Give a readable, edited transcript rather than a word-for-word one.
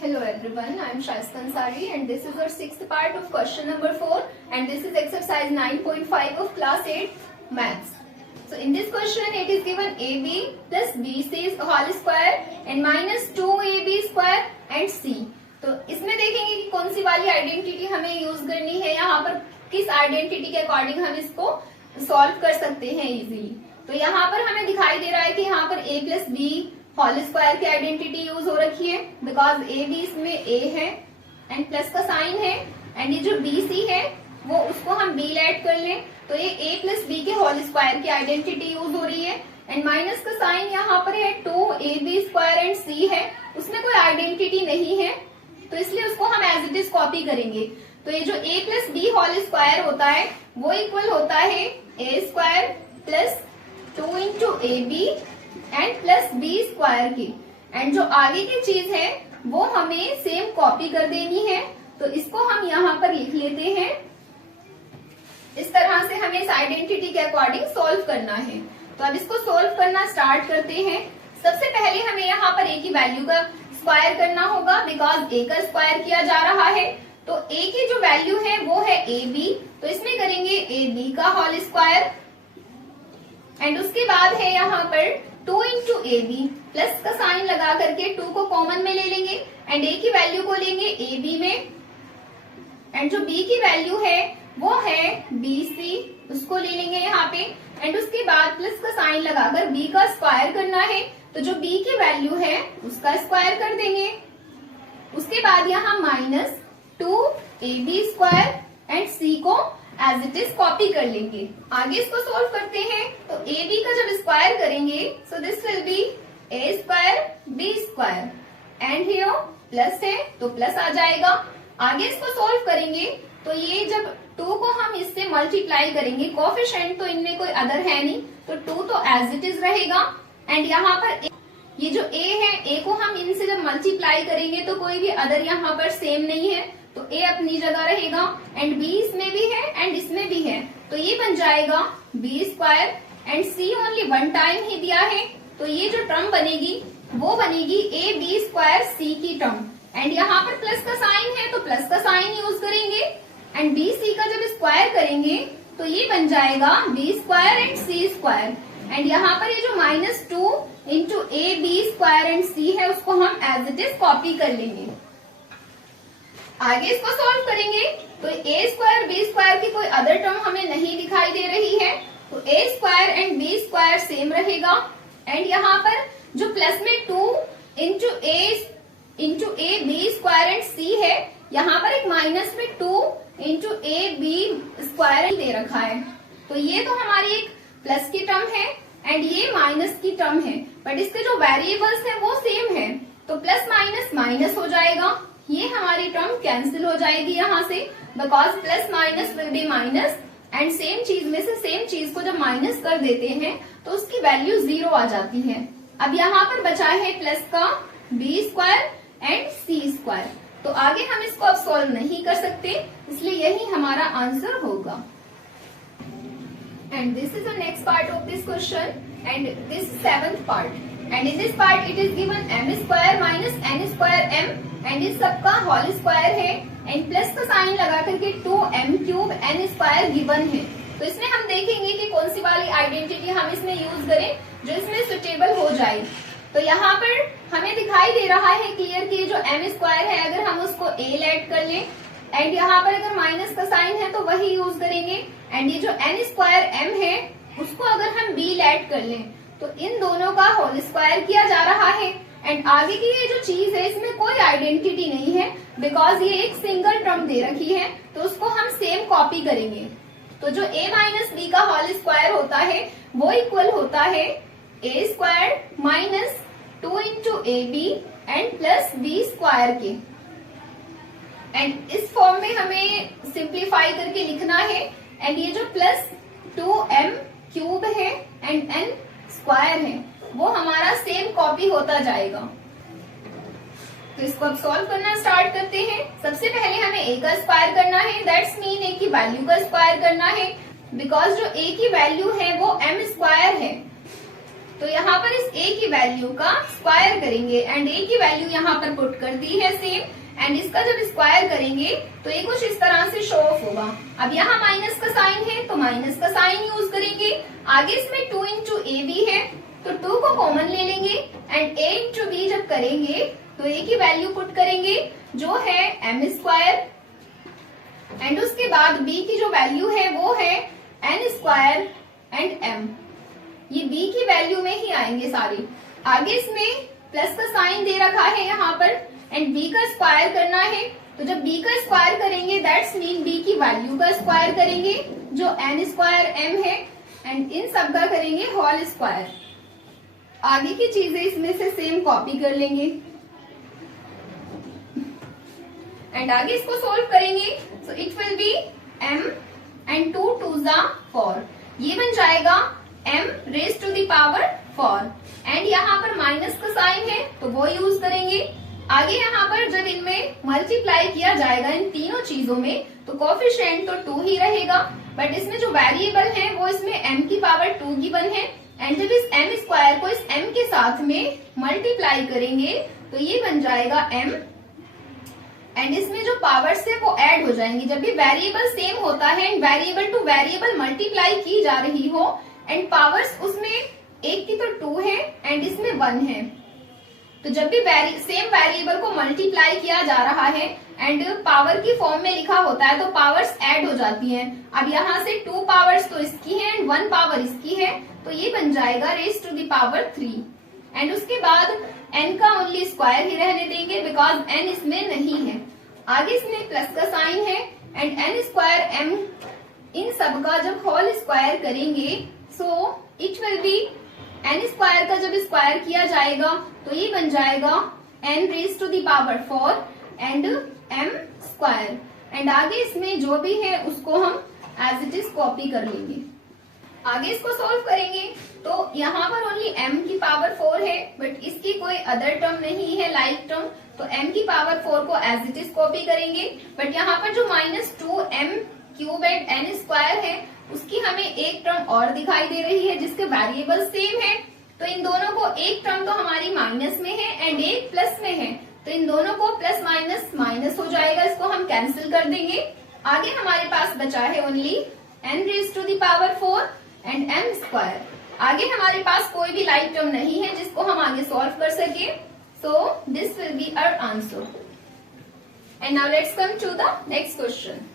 Hello everyone, I am Shasta Ansari and this is our sixth part of question number 4 and this is exercise 9.5 of class 8 maths. So in this question it is given AB plus BC whole square and minus 2AB square and C. तो इसमें देखेंगे कि कौन सी वाली identity हमें use करनी है, यहाँ पर किस आइडेंटिटी के अकॉर्डिंग हम इसको सॉल्व कर सकते हैं इजीली। तो यहाँ पर हमें दिखाई दे रहा है कि यहाँ पर a plus b whole square की आइडेंटिटी यूज हो रखी है बिकॉज ए बी इसमें a है एंड प्लस का साइन है एंड ये जो बी सी है वो उसको हम b ऐड कर लें तो ये a प्लस बी के होल स्क्वायर की आइडेंटिटी यूज हो रही है एंड माइनस का साइन यहाँ पर है 2ab स्क्वायर एंड c है, उसमें कोई आइडेंटिटी नहीं है तो इसलिए उसको हम एज इट इज कॉपी करेंगे। तो ये जो a plus b whole square होता है वो इक्वल होता है a square plus 2 into a b and plus b square की एंड जो आगे की चीज है वो हमें सेम कॉपी कर देनी है तो इसको हम यहाँ पर लिख लेते हैं। इस तरह से हमें इस आइडेंटिटी के अकॉर्डिंग सॉल्व करना है। तो अब इसको सॉल्व करना स्टार्ट करते हैं। सबसे पहले हमें यहाँ पर a की वैल्यू का स्क्वायर करना होगा बिकॉज a का स्क्वायर किया जा रहा है। तो a की जो वैल्यू है वो है ab, तो इसमें करेंगे ab का होल स्क्वायर एंड उसके बाद है यहाँ पर 2 इंटू ए बी प्लस का साइन लगा करके 2 को कॉमन में ले लेंगे एंड a की वैल्यू को लेंगे ए बी में एंड जो b की वैल्यू है वो है बी सी, उसको ले लेंगे यहाँ पे एंड उसके बाद प्लस का साइन लगाकर b का स्क्वायर करना है तो जो b की वैल्यू है उसका स्क्वायर कर देंगे। उसके बाद यहाँ minus 2ab square and c को एज इट इज कॉपी कर लेंगे। आगे इसको सोल्व करते हैं तो ए बी का जब स्क्वायर करेंगे so this will be a square b square and here plus है तो प्लस आ जाएगा। आगे इसको सोल्व करेंगे तो ये जब 2 को हम इससे मल्टीप्लाई करेंगे, कोएफिशिएंट तो इनमें कोई अदर है नहीं तो 2 तो एज इट इज रहेगा एंड यहाँ पर ये जो a है a को हम इनसे जब मल्टीप्लाई करेंगे तो कोई भी अदर यहाँ पर सेम नहीं है तो a अपनी जगह रहेगा एंड b इसमें भी है एंड इसमें भी है तो ये बन जाएगा b square and c only one time ही दिया है तो ये जो टर्म बनेगी वो बनेगी a b स्क्वायर c की टर्म एंड यहाँ पर प्लस का साइन है तो प्लस का साइन यूज करेंगे एंड b c का जब स्क्वायर करेंगे तो ये बन जाएगा b square and c square and यहाँ पर ये जो minus 2 into a b square and c है उसको हम एज इट इज कॉपी कर लेंगे। आगे इसको सॉल्व करेंगे तो a स्क्वायर बी स्क्वायर की कोई अदर टर्म हमें नहीं दिखाई दे रही है तो a square and b square same रहेगा एंड यहाँ पर जो प्लस में 2 into a b square and c है यहाँ पर एक माइनस में 2 इंटू ए बी स्क्वायर दे रखा है तो ये तो हमारी एक प्लस की टर्म है एंड ये माइनस की टर्म है बट इसके जो वेरिएबल्स है वो सेम है तो प्लस माइनस माइनस हो जाएगा, ये हमारी टर्म कैंसिल हो जाएगी यहाँ से because plus minus will be minus and same चीज में से सेम चीज को जब माइनस कर देते हैं तो उसकी वैल्यू 0 आ जाती है। अब यहाँ पर बचा है प्लस का b square and c square तो आगे हम इसको अब सॉल्व नहीं कर सकते इसलिए यही हमारा आंसर होगा। And this is the next part of this question and this is 7th part and in this part it is given m square minus n square m and इस सबका होल स्क्वायर है and plus का sign लगा करके 2m cube n square given है। तो इसमें हम देखेंगे कि कौन सी वाली आइडेंटिटी हम इसमें यूज करें जो इसमें सुटेबल हो जाए। तो यहाँ पर हमें दिखाई दे रहा है क्लियर कि जो m स्क्वायर है अगर हम उसको a ऐड कर लें एंड यहाँ पर अगर माइनस का साइन है तो वही यूज करेंगे एंड ये जो n स्क्वायर m है उसको अगर हम b ऐड कर लें तो इन दोनों का होल स्क्वायर किया जा रहा है एंड आगे की ये जो चीज है इसमें कोई आइडेंटिटी नहीं है बिकॉज ये एक सिंगल टर्म दे रखी है तो उसको हम सेम कॉपी करेंगे। तो जो a माइनस बी का होल स्क्वायर होता है वो इक्वल होता है a square minus 2 into a b and plus b square के एंड इस फॉर्म में हमें सिंप्लीफाई करके लिखना है एंड ये जो प्लस 2m क्यूब है एंड n स्क्वायर है वो हमारा सेम कॉपी होता जाएगा। तो इसको अब सॉल्व करना स्टार्ट करते हैं। सबसे पहले हमें a का स्क्वायर करना है दैट्स मीन a की वैल्यू का स्क्वायर करना है बिकॉज जो a की वैल्यू है वो m स्क्वायर है तो यहाँ पर इस a की वैल्यू का स्क्वायर करेंगे एंड a की वैल्यू यहाँ पर पुट कर दी है सेम एंड इसका जब स्क्वायर करेंगे तो ये कुछ इस तरह से शो ऑफ होगा। अब यहाँ माइनस का साइन है तो माइनस का साइन यूज करेंगे। आगे इसमें 2 इंटू ए बी है तो 2 को कॉमन ले लेंगे एंड a इंटू बी जब करेंगे तो a की वैल्यू पुट करेंगे जो है m स्क्वायर एंड उसके बाद b की जो वैल्यू है वो है n स्क्वायर एंड m। ये b की वैल्यू में ही आएंगे सारे। आगे इसमें प्लस का साइन दे रखा है यहाँ पर एंड b का स्क्वायर करना है तो जब b का स्क्वायर करेंगे दैट्स मीन b की वैल्यू का स्क्वायर करेंगे जो n स्क्वायर m है एंड इन सब का करेंगे होल स्क्वायर। आगे की चीजें इसमें से सेम कॉपी कर लेंगे एंड आगे इसको सोल्व करेंगे so it will be m and 2 2s are 4। ये बन जाएगा m raise to the power 4 and यहाँ पर माइनस का साइन है तो वो यूज करेंगे। आगे यहाँ पर जब इनमें मल्टीप्लाई किया जाएगा इन तीनों चीजों में तो कोफिशिएंट तो 2 ही रहेगा बट इसमें जो वेरिएबल है वो इसमें m की पावर 2 गिवन है एंड जब इस m स्क्वायर को इस m के साथ में मल्टीप्लाई करेंगे तो ये बन जाएगा m एंड इसमें जो पावर्स है वो ऐड हो जाएंगी। जब भी वेरिएबल सेम होता है and variable two variable multiply की जा रही हो एंड पावर्स उसमें एक की तो 2 है एंड इसमें 1 है तो जब भी सेम वेरिएबल को मल्टीप्लाई किया जा रहा है एंड पावर की फॉर्म में लिखा होता है तो पावर्स ऐड हो जाती हैं। अब यहाँ से 2 पावर्स तो इसकी है एंड 1 पावर इसकी है तो ये बन जाएगा raise to the power 3 and उसके बाद n का ओनली स्क्वायर ही रहने देंगे बिकॉज n इसमें नहीं है। आगे इसमें प्लस का साइन है एंड n स्क्वायर m इन सब का जब होल स्क्वायर करेंगे so it will B n square का जब स्क्वायर किया जाएगा तो ये बन जाएगा n raise to the power 4 and m square and आगे इसमें जो भी है उसको हम एज इट इज कॉपी कर लेंगे। आगे इसको सोल्व करेंगे तो यहाँ पर ओनली m की पावर 4 है बट इसकी कोई अदर टर्म नहीं है लाइक टर्म तो m की पावर 4 को एज इट इज कॉपी करेंगे बट यहाँ पर जो -2m cube and n square है उसकी हमें एक टर्म और दिखाई दे रही है जिसके वेरिएबल सेम है तो इन दोनों को एक टर्म तो हमारी माइनस में है एंड एक प्लस में है तो इन दोनों को प्लस माइनस माइनस हो जाएगा, इसको हम कैंसिल कर देंगे। आगे हमारे पास बचा है only n raise to the power 4 and m square. आगे हमारे पास कोई भी लाइक टर्म नहीं है जिसको हम आगे सॉल्व कर सके so this will be our answer. And now let's come to the next question.